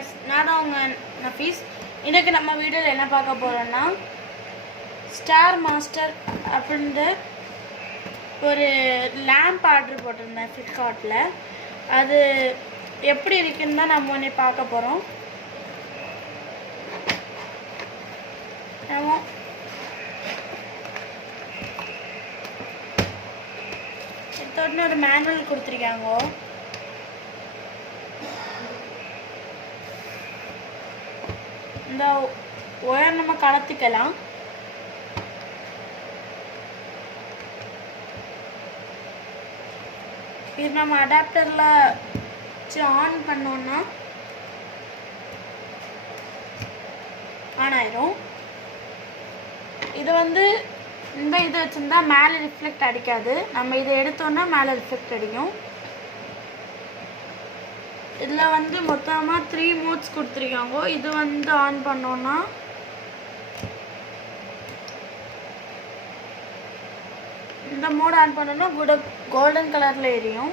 Guys, நான் உங்கள் நஃபீஸ். இன்றைக்கு நம்ம வீடியோவில் என்ன பார்க்க போகிறோன்னா, ஸ்டார் மாஸ்டர் அப்படின்ற ஒரு லேம்ப் ஆர்டர் போட்டிருந்தேன் ஃப்ளிப்கார்ட்டில். அது எப்படி இருக்குன்னு தான் நம்ம ஒன்று பார்க்க போகிறோம். எடுத்தோடனே ஒரு மேனுவல் கொடுத்துருக்காங்க. இந்த ஒயர் நம்ம கலத்திக்கலாம். இது நம்ம அடாப்டரில் வச்சு ஆன் பண்ணோன்னா ஆன் ஆயிரும். இது இந்த இது வச்சுருந்தா மேலே ரிஃப்ளெக்ட் அடிக்காது. நம்ம இதை எடுத்தோன்னா மேலே ரிஃப்ளெக்ட் அடிக்கும். இதில் மொத்தமாக 3 மோட்ஸ் கொடுத்துருக்காங்க. இது ஆன் பண்ணோன்னா இந்த மோட் ஆன் பண்ணோன்னா கோல்டன் கலரில் எரியும்.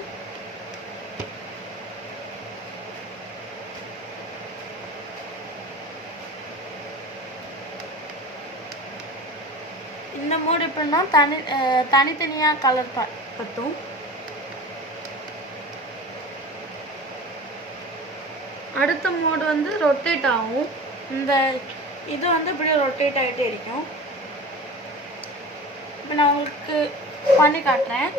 இந்த மோட் எப்படின்னா தனித்தனியாக கலர் பற்றும். அடுத்த மோடு ரொட்டேட் ஆகும். இந்த இது இப்படியே ரொட்டேட் ஆகிட்டே இருக்கும். இப்போ நான் உங்களுக்கு பண்ணி காட்டுறேன்.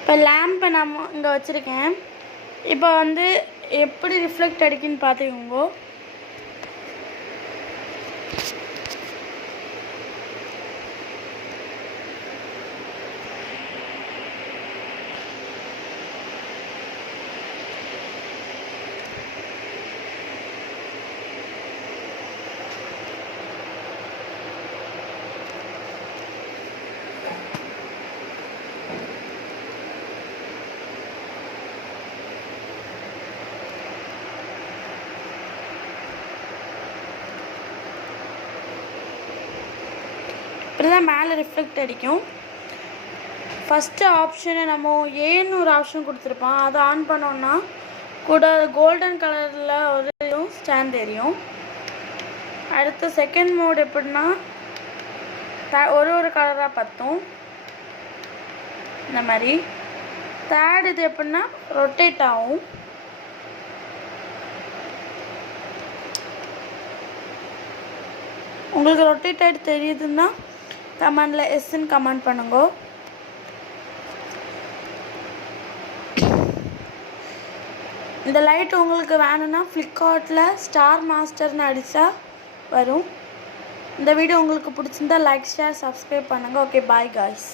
இப்போ லேம்பை நம்ம இங்கே வச்சுருக்கேன். இப்போ எப்படி ரிஃப்ளெக்ட் அடிக்குன்னு பார்த்துக்கோங்க. இப்படிதான் மேலே ரிஃப்ளெக்ட் அடிக்கும். ஃபஸ்ட்டு ஆப்ஷனை நம்ம ஏன்னு ஒரு ஆப்ஷன் கொடுத்துருப்போம். அதை ஆன் பண்ணோன்னா கூட கோல்டன் கலரில் ஒரு ஸ்டாண்ட் தெரியும். அடுத்த செகண்ட் மோட் எப்படின்னா ஒரு கலராக பற்றும் இந்த மாதிரி. தேர்ட் இது எப்படின்னா ரொட்டேட் ஆகும். உங்களுக்கு ரொட்டேட் ஆகிட்டு தெரியுதுன்னா கமெண்டில் எஸ்ன்னு கமெண்ட் பண்ணுங்க. இந்த லைட் உங்களுக்கு வேணும்னா ஃப்ளிப்கார்ட்டில் ஸ்டார் மாஸ்டர்னு அடித்தா வரும். இந்த வீடியோ உங்களுக்கு பிடிச்சிருந்தா லைக், ஷேர், சப்ஸ்கிரைப் பண்ணுங்கள். Okay, bye guys.